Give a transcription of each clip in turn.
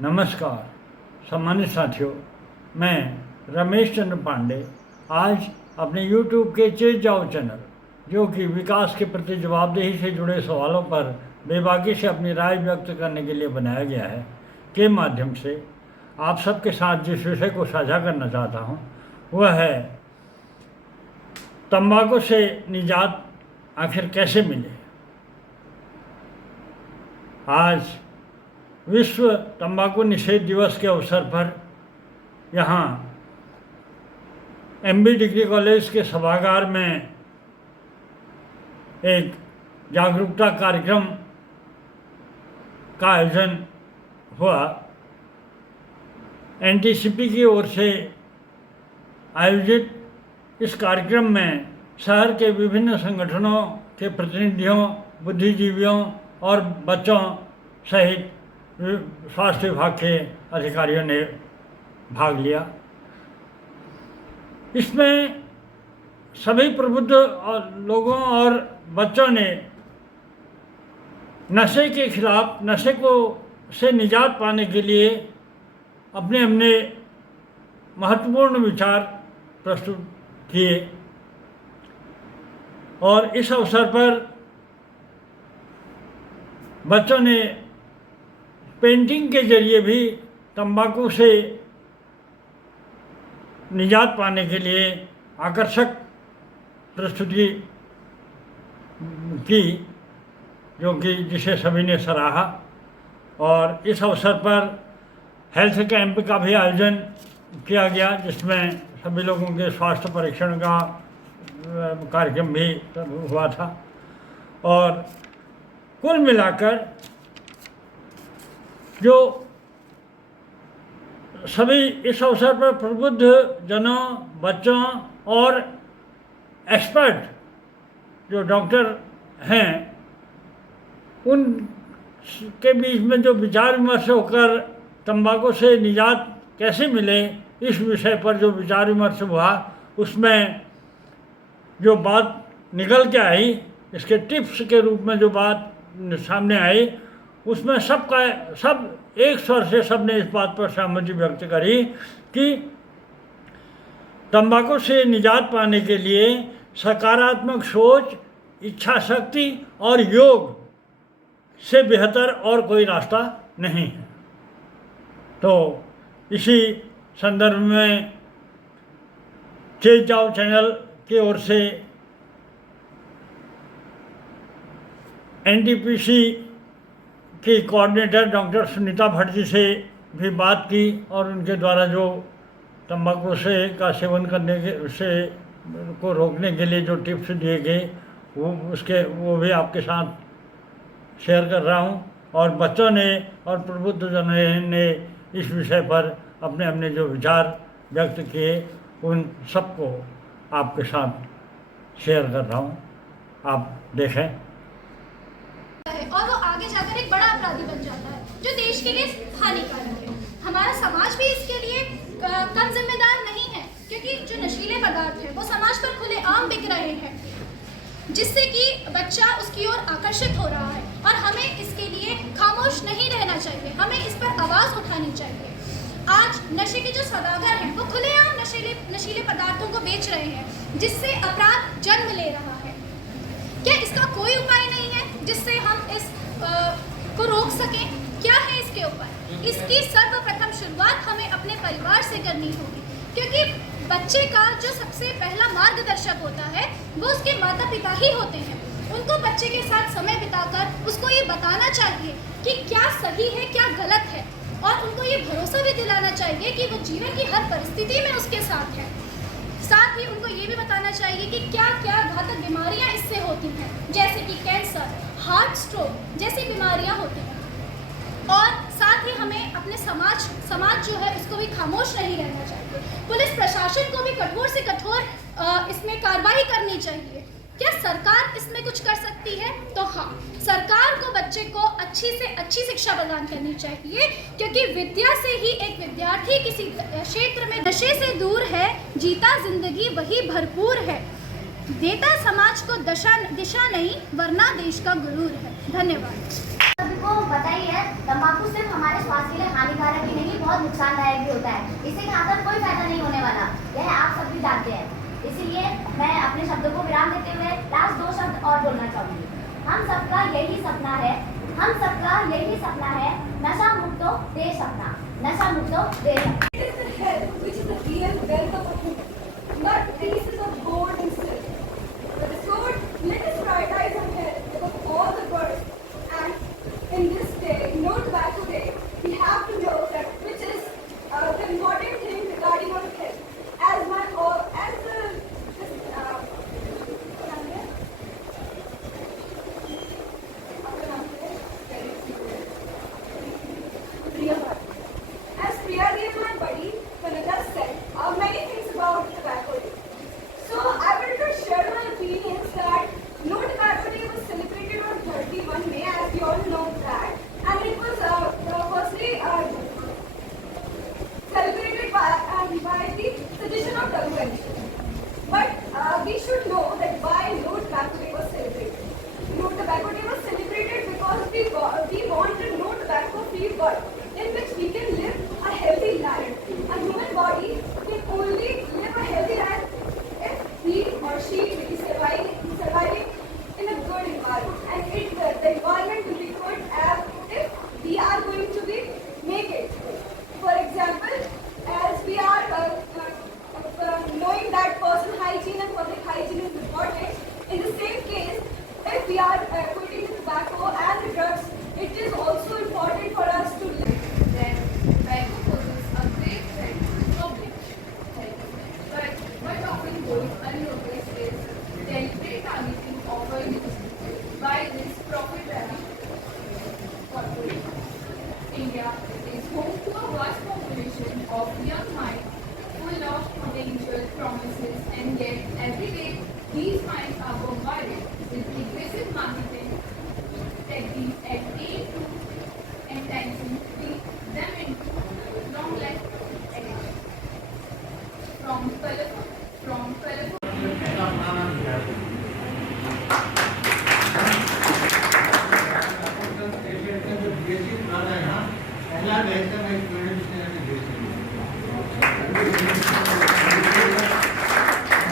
नमस्कार सम्मानित साथियों, मैं रमेश चंद्र पांडे आज अपने YouTube के चेत जाओ चैनल, जो कि विकास के प्रति जवाबदेही से जुड़े सवालों पर बेबाकी से अपनी राय व्यक्त करने के लिए बनाया गया है, के माध्यम से आप सबके साथ जिस विषय को साझा करना चाहता हूँ वह है तंबाकू से निजात आखिर कैसे मिले। आज विश्व तंबाकू निषेध दिवस के अवसर पर यहाँ MB डिग्री कॉलेज के सभागार में एक जागरूकता कार्यक्रम का आयोजन हुआ। NTCP की ओर से आयोजित इस कार्यक्रम में शहर के विभिन्न संगठनों के प्रतिनिधियों, बुद्धिजीवियों और बच्चों सहित स्वास्थ्य विभाग के अधिकारियों ने भाग लिया। इसमें सभी प्रबुद्ध लोगों और बच्चों ने नशे के खिलाफ, नशे से निजात पाने के लिए अपने अपने महत्वपूर्ण विचार प्रस्तुत किए और इस अवसर पर बच्चों ने पेंटिंग के जरिए भी तंबाकू से निजात पाने के लिए आकर्षक प्रस्तुति की, जो कि जिसे सभी ने सराहा। और इस अवसर पर हेल्थ कैंप का भी आयोजन किया गया, जिसमें सभी लोगों के स्वास्थ्य परीक्षण का कार्यक्रम भी हुआ था। और कुल मिलाकर जो सभी इस अवसर पर प्रबुद्ध जनों, बच्चों और एक्सपर्ट जो डॉक्टर हैं, उनके बीच में जो विचार विमर्श होकर तंबाकू से निजात कैसे मिले, इस विषय पर जो विचार विमर्श हुआ, उसमें जो बात निकल के आई, इसके टिप्स के रूप में जो बात सामने आई, उसमें सब एक स्वर से सबने इस बात पर सहमति व्यक्त करी कि तंबाकू से निजात पाने के लिए सकारात्मक सोच, इच्छा शक्ति और योग से बेहतर और कोई रास्ता नहीं है। तो इसी संदर्भ में चेत जाओ चैनल की ओर से NTPC की कोऑर्डिनेटर डॉक्टर सुनीता भट्ट जी से भी बात की और उनके द्वारा जो तंबाकू का सेवन करने से को रोकने के लिए जो टिप्स दिए गए वो भी आपके साथ शेयर कर रहा हूँ। और बच्चों ने और प्रबुद्ध जनों ने इस विषय पर अपने अपने जो विचार व्यक्त किए, उन सबको आपके साथ शेयर कर रहा हूँ। आप देखें। और वो आगे जाकर एक बड़ा अपराधी बन जाता है, जो देश के लिए हानिकारक है। हमारा समाज भी इसके लिए कम जिम्मेदार नहीं है, क्योंकि जो नशीले पदार्थ है वो समाज पर खुलेआम बिक रहे हैं, जिससे कि बच्चा उसकी ओर आकर्षित हो रहा है। और हमें इसके लिए खामोश नहीं रहना चाहिए, हमें इस पर आवाज़ उठानी चाहिए। आज नशे के जो सौदागर हैं वो खुलेआम नशीले पदार्थों को बेच रहे हैं, जिससे अपराध जन्म ले रहा है। क्या इसका कोई उपाय नहीं है जिससे हम इस को रोक सकें? क्या है इसके उपाय? इसकी सर्वप्रथम शुरुआत हमें अपने परिवार से करनी होगी, क्योंकि बच्चे का जो सबसे पहला मार्गदर्शक होता है वो उसके माता पिता ही होते हैं। उनको बच्चे के साथ समय बिताकर उसको ये बताना चाहिए कि क्या सही है, क्या गलत है, और उनको ये भरोसा भी दिलाना चाहिए कि वो जीवन की हर परिस्थिति में उसके साथ है। साथ ही उनको ये भी बताना चाहिए कि क्या क्या घातक बीमारियां इससे होती हैं, जैसे कि कैंसर, हार्ट स्ट्रोक जैसी बीमारियां होती हैं। और साथ ही हमें अपने समाज जो है उसको भी खामोश नहीं रहना चाहिए। पुलिस प्रशासन को भी कठोर से कठोर इसमें कार्रवाई करनी चाहिए। क्या सरकार इसमें कुछ कर सकती है? तो हाँ, सरकार को बच्चे को अच्छी से अच्छी शिक्षा प्रदान करनी चाहिए, क्योंकि विद्या से ही एक विद्यार्थी किसी क्षेत्र में नशे से दूर है, जीता जिंदगी वही भरपूर है। देता समाज को दिशा नहीं, वरना देश का गुरूर है। धन्यवाद। सभी को पता ही है, तंबाकू सिर्फ हमारे स्वास्थ्य के लिए हानिकारक ही नहीं, बहुत नुकसानदायक भी होता है। इसे खाकर कोई फायदा नहीं होने वाला, यह आप सब भी जानते हैं। इसीलिए मैं अपने शब्दों को विराम देते हुए लास्ट 2 शब्द और बोलना चाहूंगी। हम सबका यही सपना है, हम सबका यही सपना है, नशा मुक्तो देश अपना, नशा मुक्तो देश अपना। It is the health which is the real wealth of a human, not pieces of gold and silver. But the sword, let us prioritize our health above all the words. And in this day, no tobacco day, we have to know that which is the important thing regarding our health. As my as the as Priya gave my buddy Kanada said many things about tobacco day. So I wanted to share my opinions that no tobacco day was celebrated on 31 May, as we all know that, and it was firstly celebrated by the suggestion of WHO. But we should know that why no tobacco day was celebrated. No tobacco day was celebrated because we want a no tobacco free world in which we can live a healthy life. A human body can only live a healthy life if he or she is surviving in a good environment, and the environment will be good if we are going to be make it. For example, as we are knowing that personal hygiene and public hygiene is important, in the same case, if we are quitting the tobacco and the drugs, it is also important for us to live. Then tobacco poses a great threat to public health. But what often goes unnoticed is deliberate targeting of our youth by this profit-driving corporation. India is home to a vast population of young minds full of potential promises, and yet every day these minds are bombarded with aggressive marketing techniques that aim to entice them into long-life addiction. From colorful पहला batch का मैं student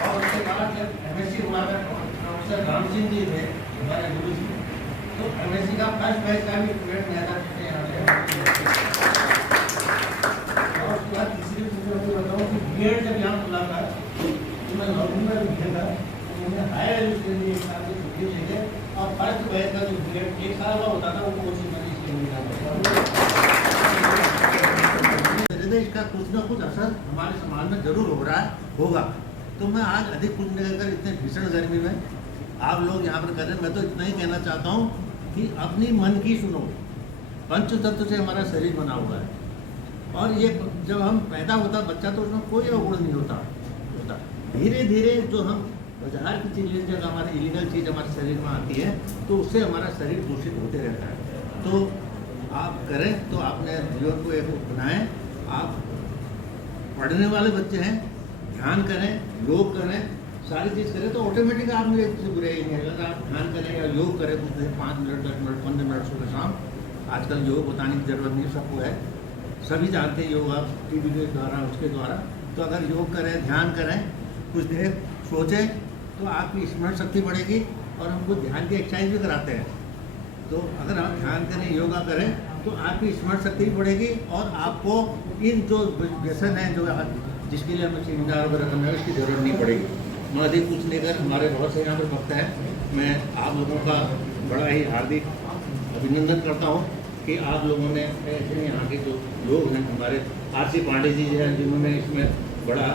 और उसके बाद जब MSc हुआ था professor Ram Singh ji थे हमारे गुरु जी, तो MSc का फर्स्ट बैच का भी स्टूडेंट मैं था यहाँ पे। और उसके बाद तीसरी बताऊँ कि B.Ed जब यहाँ खुला था तो मैं लॉकडाउन में भी गया था, तो मैंने हायर एजुकेशन की 1 साल की छुट्टी लेके और फर्स्ट बैच का जो B.Ed 1 साल का होता था वो कोचिंग में इसलिए मिला। इसका कुछ ना कुछ असर हमारे समाज में जरूर हो रहा है, होगा। तो मैं आज अधिक कुछ नहीं कहकर इतने भीषण गर्मी में आप लोग यहाँ पर कर रहे हैं, मैं तो इतना ही कहना चाहता हूँ कि अपनी मन की सुनो। पंच तत्व से हमारा शरीर बना हुआ है, और ये जब हम पैदा होता बच्चा तो उसमें कोई अवगुण नहीं होता। धीरे धीरे जो हम बाजार की चीज़ें जब हमारी इलीगल चीज़ हमारे शरीर में आती है तो उससे हमारा शरीर दूषित होते रहता है। तो आप करें तो आपने जीवन को एक बनाएं। आप पढ़ने वाले बच्चे हैं, ध्यान करें, योग करें, सारी चीज़ करें तो ऑटोमेटिक आप में किसी बुराई नहीं है। अगर आप ध्यान करें या योग करें कुछ नहीं, 5 मिनट 10 मिनट 15 मिनट सुबह शाम, आजकल योग बताने की जरूरत नहीं, सबको है, सभी जानते हैं योग, आप TV के द्वारा उसके द्वारा। तो अगर योग करें, ध्यान करें, कुछ देर सोचें तो आपकी स्मरण शक्ति बढ़ेगी। और हम कुछ ध्यान की एक्सरसाइज भी कराते हैं, तो अगर आप ध्यान करें, योगा करें तो आपकी स्मरण शक्ति भी बढ़ेगी और आपको इन जो व्यसन हैं जो जिसके लिए हमें सेमिनार वगैरह करना है उसकी जरूरत नहीं पड़ेगी। मैं अधिक कुछ नहीं कर, हमारे बहुत से यहाँ पर वक्त है, मैं आप लोगों का बड़ा ही हार्दिक अभिनंदन करता हूँ कि आप लोगों ने ऐसे यहाँ के जो लोग हैं, हमारे RC पांडे जी हैं जिन्होंने इसमें बड़ा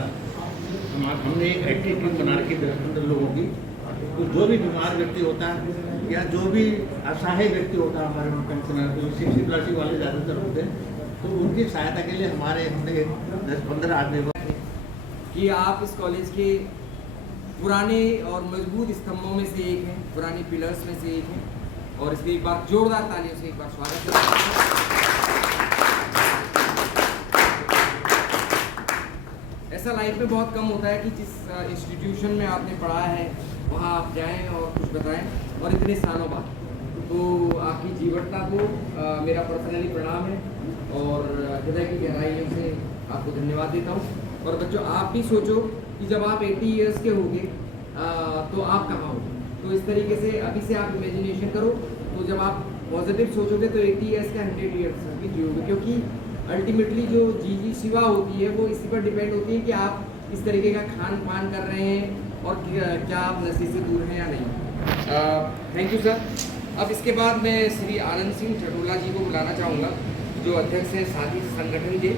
हमने एक एक्टिव टीम बना रखी 10-15 लोगों की। तो जो भी बीमार व्यक्ति होता है या जो भी असहाय व्यक्ति होता है, हमारे पेंशनर जो 60+ वाले ज़्यादातर होते हैं, तो उनकी सहायता के लिए हमारे हमने 10-15 आदमी कि आप इस कॉलेज के पुराने और मजबूत स्तंभों में से एक हैं, पुराने पिलर्स में से एक हैं, और इसलिए एक बार जोरदार तालियों से एक बार स्वागत करते ऐसा लाइफ में बहुत कम होता है कि जिस इंस्टीट्यूशन में आपने पढ़ा है वहाँ आप जाएं और कुछ बताएं, और इतने सालों बाद। तो आपकी जीवटता को मेरा पर्सनली प्रणाम है और हृदय की गहराइयों से आपको धन्यवाद देता हूँ। और बच्चों, आप भी सोचो कि जब आप 80 ईयर्स के होगे तो आप कहाँ हो। तो इस तरीके से अभी से आप इमेजिनेशन करो, तो जब आप पॉजिटिव सोचोगे तो 80 ईयर्स का 100 ईयर्स भी जियोगे, क्योंकि अल्टीमेटली जो जी शिवा होती है वो इसी पर डिपेंड होती है कि आप इस तरीके का खान पान कर रहे हैं और क्या आप नशे से दूर हैं या नहीं। Thank you sir. अब इसके बाद मैं श्री आनंद सिंह ठटोला जी को बुलाना चाहूँगा, जो अध्यक्ष हैं साथी संगठन के,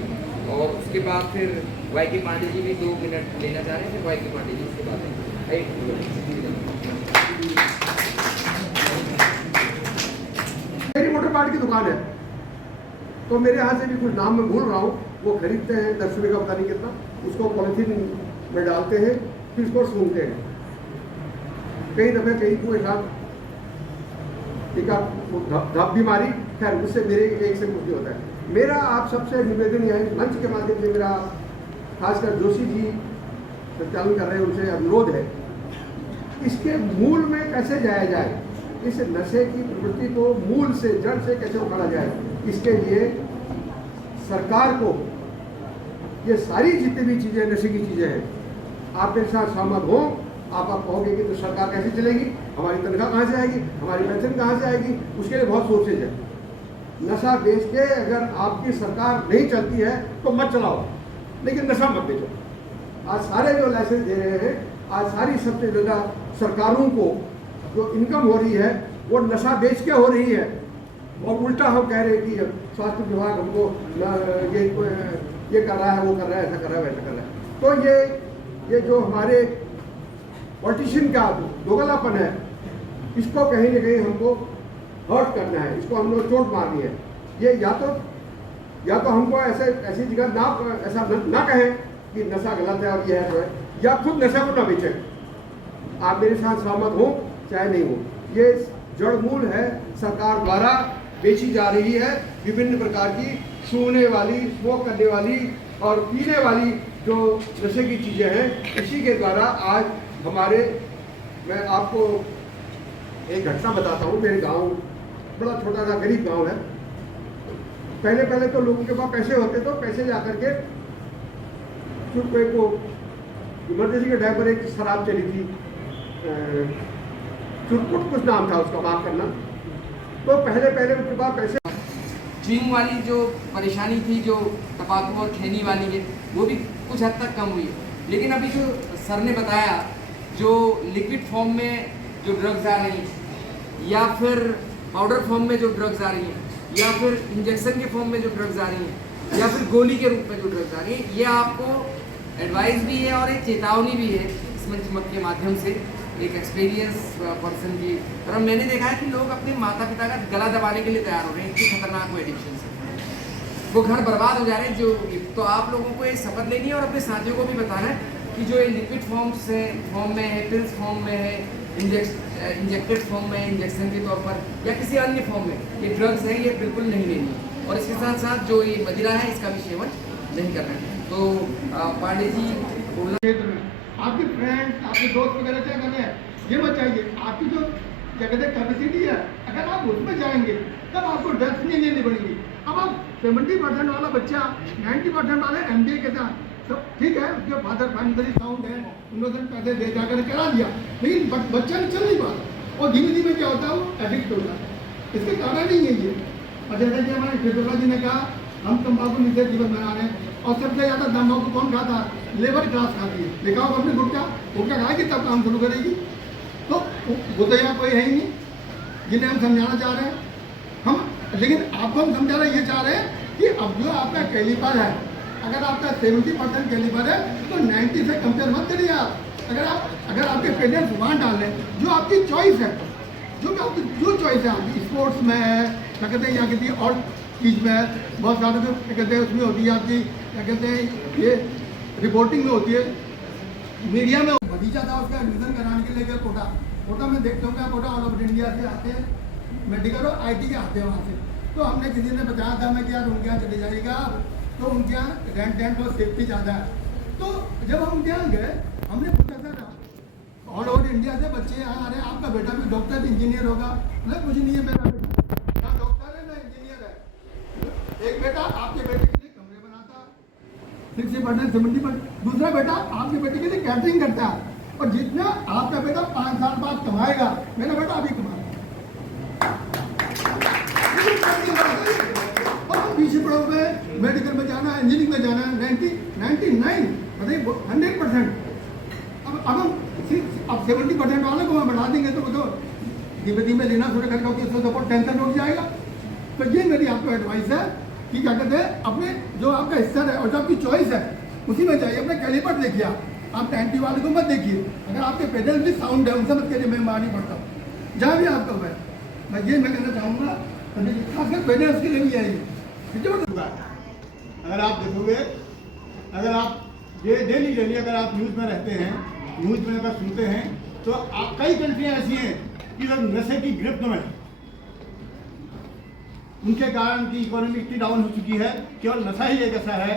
और उसके बाद फिर वाई के पांडे जी भी 2 मिनट लेना चाह रहे हैं, फिर वाई के पांडे जी उसके बाद मेरी मोटर पार्ट की दुकान है, तो मेरे यहाँ से भी कुछ नाम मैं भूल रहा हूँ, वो खरीदते हैं 10 रुपये का पता नहीं कितना, उसको पॉलिथीन में डालते हैं, फिर उसको सूंघते हैं। कई दफ़े कई को साथ धप भी मारी, खैर उससे मेरे एक से कुछ नहीं होता है। मेरा आप सबसे निवेदन यह है, मंच के माध्यम से मेरा खासकर जोशी जी संचालन कर रहे हैं, उनसे अनुरोध है, इसके मूल में कैसे जाया जाए, इस नशे की प्रवृत्ति को मूल से जड़ से कैसे उखाड़ा जाए, इसके लिए सरकार को ये सारी जितनी भी चीज़ें नशे की चीज़ें हैं, आप मेरे साथ सहमत हो, आप कहोगे कि तो सरकार कैसे चलेगी, हमारी तनख्वाह कहाँ से आएगी, हमारी पेंशन कहाँ से आएगी, उसके लिए बहुत सोर्सेज है। नशा बेच के अगर आपकी सरकार नहीं चलती है तो मत चलाओ, लेकिन नशा मत बेचो। आज सारे जो लाइसेंस दे रहे हैं, आज सारी सबसे ज़्यादा सरकारों को जो इनकम हो रही है वो नशा बेच के हो रही है, और उल्टा हम कह रहे हैं कि स्वास्थ्य विभाग हमको ये कर रहा है, वो कर रहा है, ऐसा कर रहा है, वैसा कर रहा है। तो ये जो हमारे पॉलिटिशियन का दोगलापन है, इसको कहीं ना कहीं हमको हर्ट करना है, इसको हम लोग चोट मारनी है। ये या तो हमको ऐसी जगह ना ऐसा ना कहें कि नशा गलत है और ये है तो है, या खुद नशा को ना बेचें। आप मेरे साथ सहमत हो चाहे नहीं हो, ये जड़ मूल है, सरकार द्वारा बेची जा रही है विभिन्न प्रकार की सूंघने वाली, स्मोक करने वाली और पीने वाली जो नशे की चीज़ें हैं, इसी के द्वारा आज हमारे, मैं आपको एक घटना बताता हूँ। मेरे गांव बड़ा छोटा सा गरीब गांव है। पहले तो लोगों के पास पैसे होते तो पैसे जा करके को इमरजेंसी के टाइम पर एक शराब चली थी, चुटपुट कुछ नाम था उसका, माफ करना। तो पहले उनके पास पैसे, च्युइंग वाली जो परेशानी थी, जो तंबाकू और खैनी वाली है, वो भी कुछ हद तक कम हुई है। लेकिन अभी जो सर ने बताया, जो लिक्विड फॉर्म में जो ड्रग्स आ रही हैं, या फिर पाउडर फॉर्म में जो ड्रग्स आ रही हैं, या फिर इंजेक्शन के फॉर्म में जो ड्रग्स आ रही हैं, या फिर गोली के रूप में जो ड्रग्स आ रही हैं, ये आपको एडवाइस भी है और एक चेतावनी भी है इस मंच के माध्यम से, एक एक्सपीरियंस पर्सन की तरह। मैंने देखा है कि लोग अपने माता पिता का गला दबाने के लिए तैयार हो रहे हैं, इतनी खतरनाक वो एडिक्शन से, वो घर बर्बाद हो जा रहे हैं। तो आप लोगों को ये शपथ लेनी है और अपने साथियों को भी बताना है कि जो ये लिक्विड फॉर्म में है, पिल्स फॉर्म में है, इंजेक्टेड फॉर्म में, इंजेक्शन के तौर पर, या किसी अन्य फॉर्म में ये ड्रग्स है, ये बिल्कुल नहीं लेनी है। और इसके साथ साथ जो ये मदिरा है, इसका भी सेवन नहीं करना है। तो पांडे जी बोलना, क्षेत्र में आपके फ्रेंड्स, आपके दोस्त वगैरह क्या कर रहे हैं, ये मत चाहिए। आपकी जो जगह कैपेसिटी है, अगर आप उसमें जाएंगे तब आपको ड्रग्स नहीं लेनी पड़ेगी। अब आप 70% वाला बच्चा 90% वाले MBA के साथ सब ठीक है, उसके फादर फाइनेंशियली साउंड है, उन्होंने पैसे दे जाकर करा दिया, लेकिन बच्चा चल नहीं पाता, और धीमे धीमे क्या होता है, वो एडिक्ट हो जाता है। इसके कारण ही है ये। और जैसा कि हमारे ठेकोला जी ने कहा, हम तम्बाकू निषेध जीवन बना रहे हैं, और सबसे ज़्यादा तम्बाकू कौन खाता है, लेबर क्लास खाती है। देखा होगा अपने गुटखा खाएगी तब काम शुरू करेगी। तो वो तो यहाँ कोई है ही नहीं जिन्हें हम समझाना चाह रहे हैं हम। लेकिन आपको हम समझाना ये चाह रहे हैं कि अब जो आपका कैलिपर है, अगर आपका 70% कैलिपर है तो 90 से कंपेयर मत करिए आप। अगर आपके पेरेंट्स वहाँ डाल लें, जो आपकी चॉइस है, जो चॉइस है आपकी, स्पोर्ट्स में है, क्या कहते हैं, या किसी और चीज़ में है, बहुत सारे जो क्या कहते हैं उसमें होती है आपकी, क्या कहते हैं, ये रिपोर्टिंग में होती है, मीडिया में। भतीजा था, उसका एडमिशन कराने के लिए गया कोटा में। देखते होंगे कोटा ऑल ओवर इंडिया से आते हैं, मेडिकल और IT के आते हैं वहाँ से। तो हमने किसी ने बताया था मैं कि यार उनके यहाँ चले जाइएगा, तो उनके यहाँ रेंट और सेफ्टी ज़्यादा है। तो जब हम उनके यहाँ गए, हमने पूछा सर ऑल ओवर इंडिया से बच्चे यहाँ आ रहे हैं, आपका बेटा भी डॉक्टर इंजीनियर होगा। नहीं, कुछ नहीं है मेरा बेटा, ना डॉक्टर है ना इंजीनियर है। एक बेटा आपके बेटे के लिए कमरे बनाता 60%, 70%, दूसरा बेटा आपके बेटे के लिए कैटरिंग करता है। और जितना आपका बेटा 5 साल बाद कमाएगा, मेरा बेटा अभी कमाएगा। और हम पीछे पड़े हुए, मेडिकल में जाना है, इंजीनियरिंग में जाना है, 99 बताइए 100%। अब 70% वाले को हम बढ़ा देंगे तो वो तो धीमे धीमे लेना शुरू करेगा, उसको सपोर्ट टेंशन हो जाएगा। तो ये मेरी आपको एडवाइस है कि क्या कहते हैं, अपने जो आपका हिस्सा है और जो आपकी चॉइस है उसी में जाइए। अपना कैलिपर देखिए, आप 90 वाले को मत देखिए। अगर आपके पेडल भी साउंड है उनसे मत करिए मैं मार नहीं पड़ता हूँ, जहाँ भी आपका है। मैं ये मैं कहना चाहूँगा, खासकर पेडल्स के लिए भी है ये। अगर आप देखोगे, अगर आप डेली अगर आप न्यूज़ में रहते हैं, न्यूज़ में अगर सुनते हैं, तो आप कई कंट्रियाँ ऐसी हैं कि जो नशे की गिरफ्त में, उनके कारण की इकोनॉमी इतनी डाउन हो चुकी है, केवल नशा ही एक ऐसा है।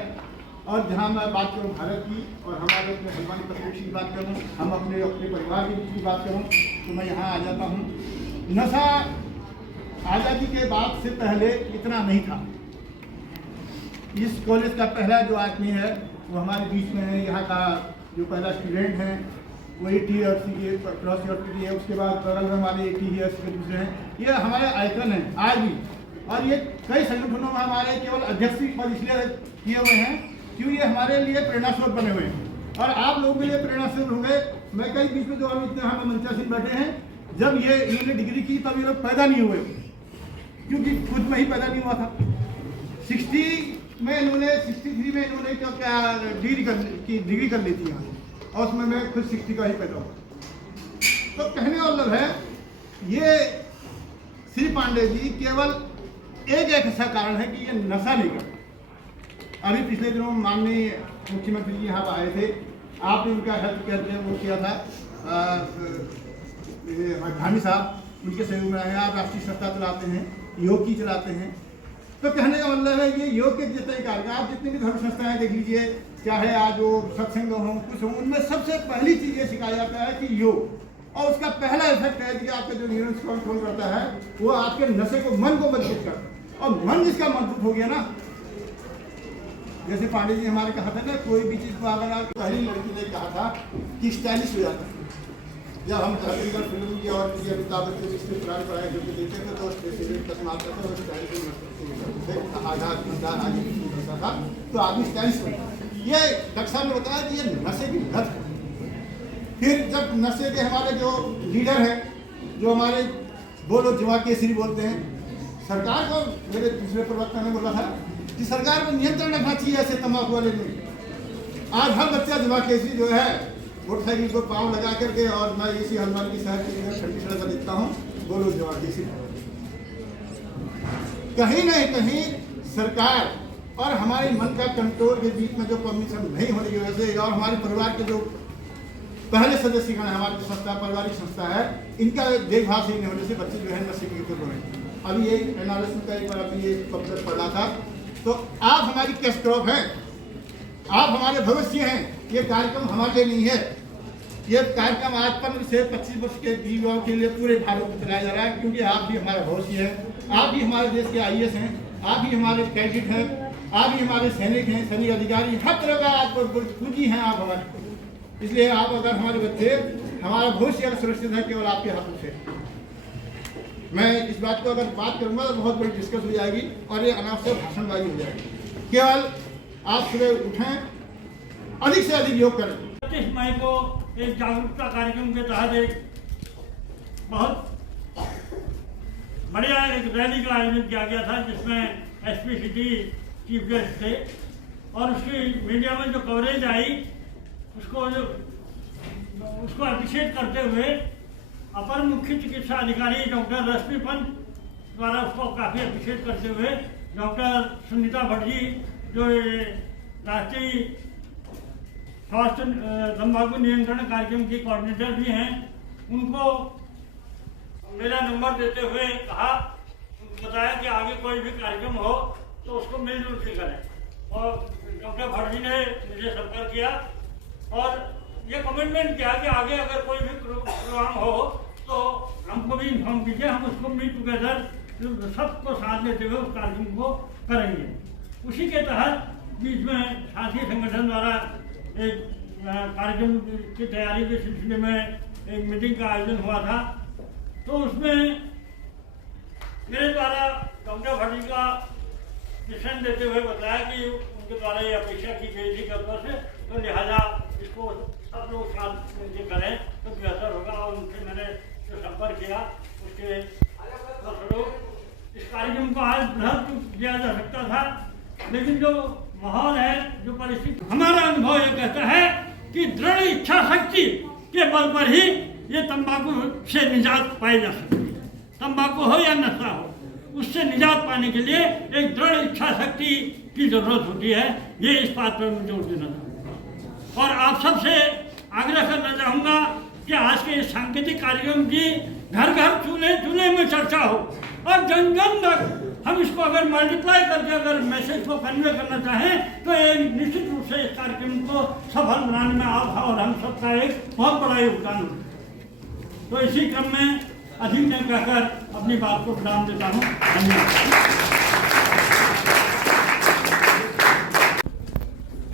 और जहाँ मैं बात करूँ भारत की और हमारे अपने हल्द्वानी परिवेश की बात करूँ, हम अपने परिवार की बात करूँ, तो मैं यहाँ आ जाता हूँ। नशा आज़ादी के बाद से पहले इतना नहीं था। इस कॉलेज का पहला जो आदमी है वो हमारे बीच में है, यहाँ का जो पहला स्टूडेंट है वो 80 ईयर्स के क्रॉस ईयर है। उसके बाद बगल में हमारे 80 ईयर्स के दूसरे हैं। ये हमारे आइकन हैं आज भी, और ये कई संगठनों में हमारे केवल अध्यक्ष पद इसलिए किए हुए हैं क्यों ये हमारे लिए प्रेरणा स्रोत बने हुए हैं और आप लोगों के लिए प्रेरणा स्रोत होंगे। मैं कई बीच में जो हम इतने हम मंचा सिंह बैठे हैं, जब ये इन्होंने डिग्री की तब ये लोग पैदा नहीं हुए, क्योंकि खुद में ही पैदा नहीं हुआ था। 63 में इन्होंने तो क्या डिग्री कर ली थी यहाँ, और उसमें मैं खुद 60 का ही पैदा हुआ। तो कहने का मतलब है, ये श्री पांडे जी केवल एक ऐसा कारण है कि ये नशा नहीं करते। अभी पिछले दिनों माननीय मुख्यमंत्री जी यहाँ आए थे, आपने उनका हेल्थ केयर वो किया था, धामी साहब उनके सहयोग में आए। आप राष्ट्रीय संस्था चलाते हैं, योग की चलाते हैं, तो कहने का मतलब है ये योग के जितने कार्यक्रम, आप जितनी भी धर्म संस्थाएं देख लीजिए, चाहे आज वो सत्संग हों कुछ हों, उनमें सबसे पहली चीज़ ये सिखाया जाता है कि योग, और उसका पहला इफेक्ट है कि आपका जो न्यूरॉन्स कंट्रोल करता है वो आपके नशे को, मन को मजबूत करता है। और मन जिसका मजबूत हो गया ना, जैसे पांडे जी हमारे कहा था ना, कोई भी चीज़ को अगर आप, पहली लड़की ने कहा था कि स्टाइलिश हो जाता है। जब हम तकरीबन फिल्म की और अमिताभ बच्चन जिसने पुराने पढ़ाई जो देखते थे तो इस्तेमाल करते थे, स्टाइलिश आघात आगे बनता था तो आदमी स्टाइलिश बनता। ये डॉक्टर साहब ने बताया कि ये नशे की लत है। फिर जब नशे के हमारे जो लीडर हैं, जो हमारे बोलो जुआ केसरी बोलते हैं, सरकार को, मेरे दूसरे प्रवक्ता ने बोला था कि सरकार को नियंत्रण रखना चाहिए ऐसे तंबाकू वाले में। आज हर बच्चा जुआ केसरी जो है मोटरसाइकिल को पाँव लगा करके, और मैं इसी हल्द्वानी की शहर की ठंडी सड़क पर देखता हूँ, बोलो जुआ केसरी। कहीं न कहीं सरकार और हमारे मन का कंट्रोल के बीच में जो परमिशन नहीं होने की वजह से, और हमारे परिवार के जो पहले सदस्यगण है, हमारी संस्था पारिवारिक संस्था है, इनका देखभाल सही नहीं होने से बच्चे जो है नशे की तरफ हो रहे हैं। अभी ये एनालिसिस का एक बार अभी ये पत्र पढ़ा था, तो आप हमारी कैश क्रॉप हैं, आप हमारे भविष्य हैं। ये कार्यक्रम हमारे लिए नहीं है, ये कार्यक्रम आज 15 से 25 वर्ष के युवाओं के लिए पूरे भारत में चलाया जा रहा है, क्योंकि आप भी हमारा भविष्य है, आप भी हमारे देश के IAS हैं, आप भी हमारे कैडेट हैं, आप भी हमारे सैनिक हैं, सैनिक अधिकारी, हर तरह का आप पूंजी हैं आप हमारे। इसलिए आप अगर हमारे बच्चे, हमारा भविष्य अगर सुरक्षित है केवल आपके हाथों से। मैं इस बात को अगर बात करूंगा तो बहुत बड़ी डिस्कस हो जाएगी और ये अनावश्यक भाषणबाजी हो जाएगी। केवल आप सुबह उठें, अधिक से अधिक योग करें। 25 मई को एक जागरूकता कार्यक्रम के तहत एक बहुत बढ़िया एक रैली का आयोजन किया गया था, जिसमें SP सिटी चीफ गेस्ट थे, और उसकी मीडिया में जो कवरेज आई उसको अप्रिशिएट करते हुए अपर मुख्य चिकित्सा अधिकारी डॉक्टर रश्मि पंत द्वारा उसको काफ़ी अप्रिशिएट करते हुए डॉक्टर सुनीता भट्ट जी, जो राष्ट्रीय स्वास्थ्य तंबाकू नियंत्रण कार्यक्रम की कोऑर्डिनेटर भी हैं, उनको मेरा नंबर देते हुए कहा, बताया कि आगे कोई भी कार्यक्रम हो तो उसको मिलजुल के करें। और डॉक्टर भट्ट जी ने मुझे संपर्क किया और ये कमिटमेंट किया कि आगे अगर कोई भी प्रोग्राम हो तो हमको भी इन्फॉर्म कीजिए, हम उसको मीट टुगेदर सबको साथ लेते हुए उस कार्यक्रम को करेंगे। उसी के तहत बीच में साथी संगठन द्वारा एक कार्यक्रम की तैयारी के सिलसिले में एक मीटिंग का आयोजन हुआ था। तो उसमें मेरे द्वारा डॉक्टर भट्टी का प्रश्न देते हुए बताया कि उनके द्वारा ये अपेक्षा की गई थी कब्र से, तो लिहाजा इसको सब लोग साथ मिलकर करें तो बेहतर होगा। और उनसे मैंने जो संपर्क किया उसके फलस्वरूप इस कार्यक्रम को आज बृहद किया जा सकता था, लेकिन जो माहौल है, जो परिस्थिति, हमारा अनुभव ये कहता है कि दृढ़ इच्छा शक्ति के बल पर ही ये तंबाकू से निजात पाई जा सकती है। तंबाकू हो या नशा हो, उससे निजात पाने के लिए एक दृढ़ इच्छा शक्ति की जरूरत होती है। ये इस बात पर मैं जोर देना चाहूँगा और आप सबसे आग्रह करना चाहूँगा कि आज के इस सांकेतिक कार्यक्रम की घर घर चूल्हे में चर्चा हो और जन जन तक हम इसको अगर मल्टीप्लाई करके अगर मैसेज को कन्वे करना चाहें तो ये निश्चित रूप से इस कार्यक्रम को सफल बनाने में आप और हम सबका एक बहुत बड़ा योगदान होगा। तो इसी क्रम में अधिक न कहकर अपनी बात को विराम देता हूँ। धन्यवाद।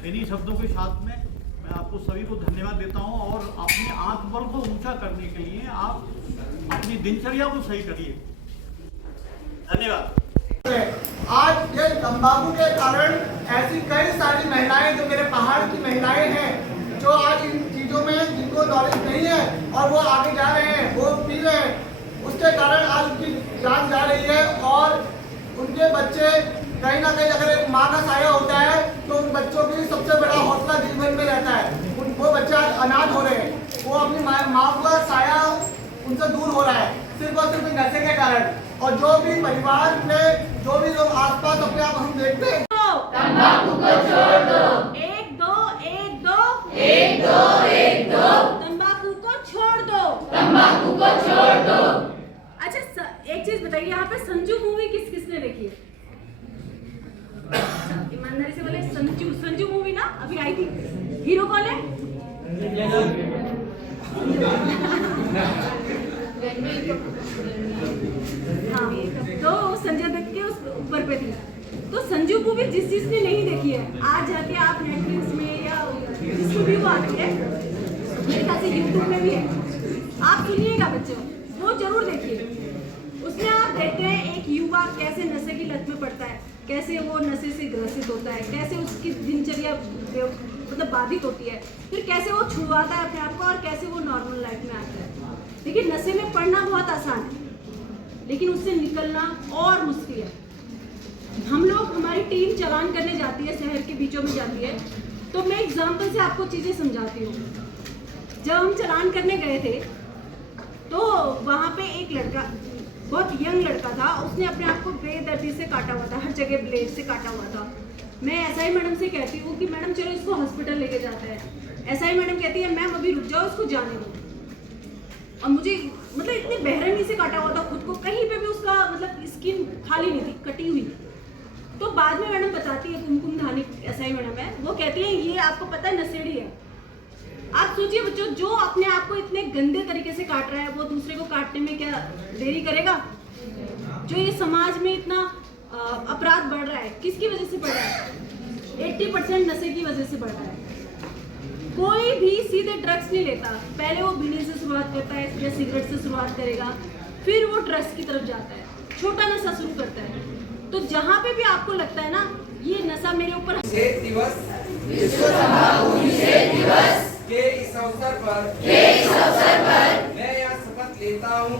इन्हीं शब्दों के साथ में मैं आपको सभी को धन्यवाद देता हूँ और अपने आत्मबल को ऊंचा करने के लिए आप अपनी दिनचर्या को सही करिए। धन्यवाद। आज ये तंबाकू के कारण ऐसी कई सारी महिलाएं जो मेरे पहाड़ की महिलाएं हैं जो आज इन चीजों में जिनको नॉलेज नहीं है और वो आगे जा रहे हैं, वो पी रहे हैं, उसके कारण आज उनकी जान जा रही है और उनके बच्चे कहीं ना कहीं अगर एक माँ का साया होता है तो उन बच्चों की सबसे बड़ा हौसला जीवन में रहता है। वो बच्चा अनाथ हो रहे हैं, वो अपनी माँ का साया उनसे दूर हो रहा है सिर्फ और सिर्फ नशे के कारण। और जो भी परिवार में जो भी लोग आसपास अपने आप हम देखते हैं, तंबाकू को छोड़ दो। एक दो एक दो एक दो एक दो तंबाकू को छोड़ दो। तंबाकू को छोड़ दो। अच्छा एक चीज बताइए, यहाँ पे संजू मूवी किस किसने देखी है? ईमानदारी से बोले संजू मूवी ना अभी आई थी, हीरो कौन है? हाँ, तो संजय दत्त के उस ऊपर पे थी। तो संजू मूवी जिसने नहीं देखी है आज जाके आप नेटफ्लिक्स में या जिसमें भी वो आती है, मेरे ख्याल से यूट्यूब में भी है, आप सुनिएगा बच्चों, वो जरूर देखिए। उसमें आप देखते हैं एक युवा कैसे नशे की लत में पड़ता है, कैसे वो नशे से ग्रसित होता है, कैसे उसकी दिनचर्या मतलब बाधित होती है, फिर कैसे वो छुड़वाता है अपने आप को और कैसे वो नॉर्मल लाइफ में आता है। देखिए नशे में पड़ना बहुत आसान है लेकिन उससे निकलना और मुश्किल है। हम लोग हमारी टीम चालान करने जाती है, शहर के बीचों में जाती है, तो मैं एग्जाम्पल से आपको चीज़ें समझाती हूँ। जब हम चालान करने गए थे तो वहाँ पे एक लड़का, बहुत यंग लड़का था, उसने अपने आप को बेदर्दी से काटा हुआ था, हर जगह ब्लेड से काटा हुआ था। मैं एसआई मैडम से कहती हूँ कि मैडम चलो इसको हॉस्पिटल लेके जाते हैं। एसआई मैडम कहती है मैम अभी रुक जाओ, इसको जाने दो। और मुझे मतलब इतनी बेरहमी से काटा हुआ था, खुद को कहीं पे भी उसका मतलब स्किन खाली नहीं थी, कटी हुई थी। तो बाद में मैडम बताती है, कुमकुम धानी एसआई मैडम है, वो कहती है ये आपको पता है नशेड़ी है। आप सोचिए बच्चों, जो अपने आप को इतने गंदे तरीके से काट रहा है वो दूसरे को काटने में क्या देरी करेगा? जो ये समाज में इतना अपराध बढ़ रहा है, किसकी वजह से बढ़ रहा है? 80% नशे की वजह से बढ़ रहा है। कोई भी सीधे ड्रग्स नहीं लेता, पहले वो बीड़ी से शुरुआत करता है या सिगरेट से शुरुआत करेगा, फिर वो ड्रग्स की तरफ जाता है, छोटा नशा शुरू करता है। तो जहाँ पे भी आपको लगता है ना ये नशा मेरे ऊपर निषेध दिवस, विश्व तंबाकू निषेध दिवस के इस अवसर पर मैं यह शपथ लेता हूँ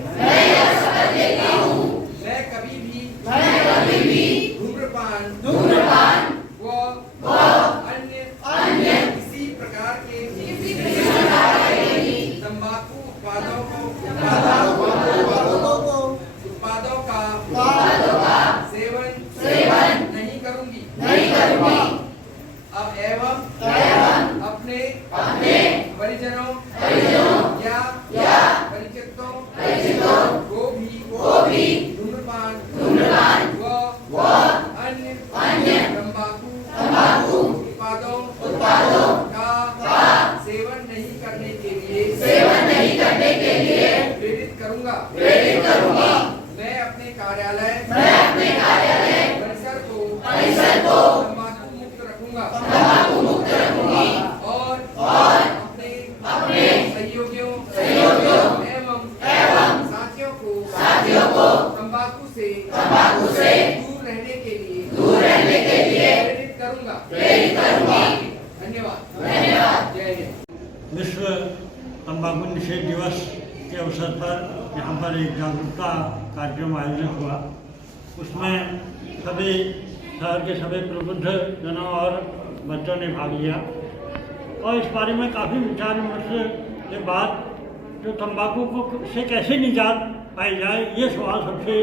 मैं कभी भी धूम्रपान व अन्य किसी प्रकार के तंबाकू उत्पादों का सेवन नहीं करूँगी अब एवं अपने परिजनों या परिचितों को भी कार्यालय परिसर को तंबाकू मुक्त रखूंगा और अपने सहयोगियों एवं साथियों को तंबाकू से दूर रहने के लिए प्रेरित करूंगा। धन्यवाद। जय हिंद। विश्व तंबाकू निषेध दिवस के अवसर पर यहाँ पर एक जागरूकता कार्यक्रम आयोजित हुआ। उसमें सभी शहर के सभी प्रबुद्ध जनों और बच्चों ने भाग लिया और इस बारे में काफ़ी विचार विमर्श के बाद जो तंबाकू को से कैसे निजात पाई जाए, ये सवाल सबसे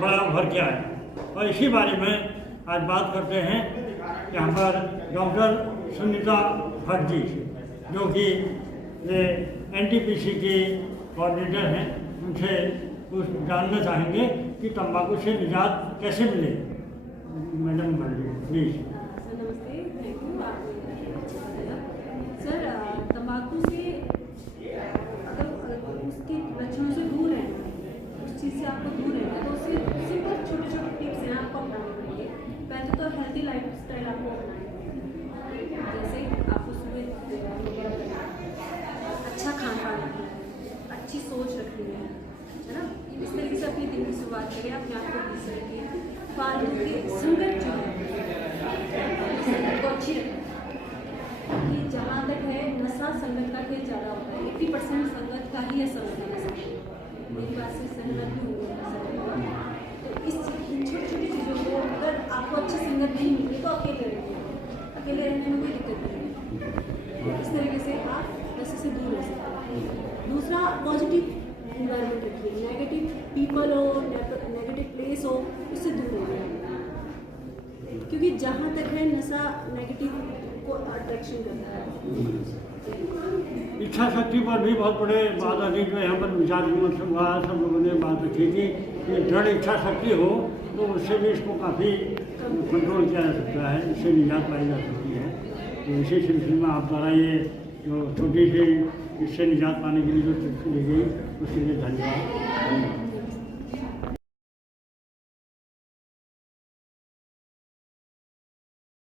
बड़ा उभर के आया और इसी बारे में आज बात करते हैं यहाँ पर डॉक्टर सुनीता भट्ट जी, जो कि ये NTPC की कोऑर्डिनेटर हैं। उनसे कुछ जानना चाहेंगे कि तंबाकू से निजात कैसे मिले। Madam please. नमस्ते, थैंक यू। सर, तंबाकू से अगर उसके लक्षणों से दूर रहना है, उस चीज़ से आपको दूर रहना है, तो उससे सिंपल छोटे छोटे टिप्स हैं आपको अपनाने पड़ेंगे। पहले तो हेल्दी लाइफ स्टाइल आपको अपनाना पड़ेगा, जैसे आपको सुबह अच्छा खाना खाना है, अच्छी सोच रखनी है ना। इस तरीके से अपने दिन की शुरुआत करें, अपने आप को बीस रखिए। फालतू की संगत जो है संगत को अच्छी रखें, कि जहाँ तक है नशा संगत का खेल ज़्यादा होता है। 80% संगत का ही असर होता है नशा। मेरी बात से सहमत भी होंगे। तो इस इन छोटी छोटी चीज़ों को अगर आपको अच्छी संगत नहीं मिली तो अकेले रहिए, अकेले रहने में कोई दिक्कत नहीं है। इस तरीके से आप नशे से दूर हो सकते हैं। दूसरा, पॉजिटिव इन्वायरमेंट रखिए। नेगेटिव पीपल हो, नेगेटिव प्लेस हो, उससे दूर रहिए, क्योंकि जहाँ तक है नशा नेगेटिव को अट्रैक्शन करता है। इच्छा शक्ति पर भी बहुत बड़े बात आती है। जो यहाँ पर विचार विमर्श हुआ, सब लोगों ने बात रखी कि दृढ़ इच्छा शक्ति हो तो उससे भी इसको काफ़ी कंट्रोल किया जा सकता है, इससे निजात पाई जा सकती है। तो इसी सिलसिले में आप द्वारा ये जो छोटी सी इससे निजात पाने के लिए जो टिप्स दी गई उसके लिए धन्यवाद।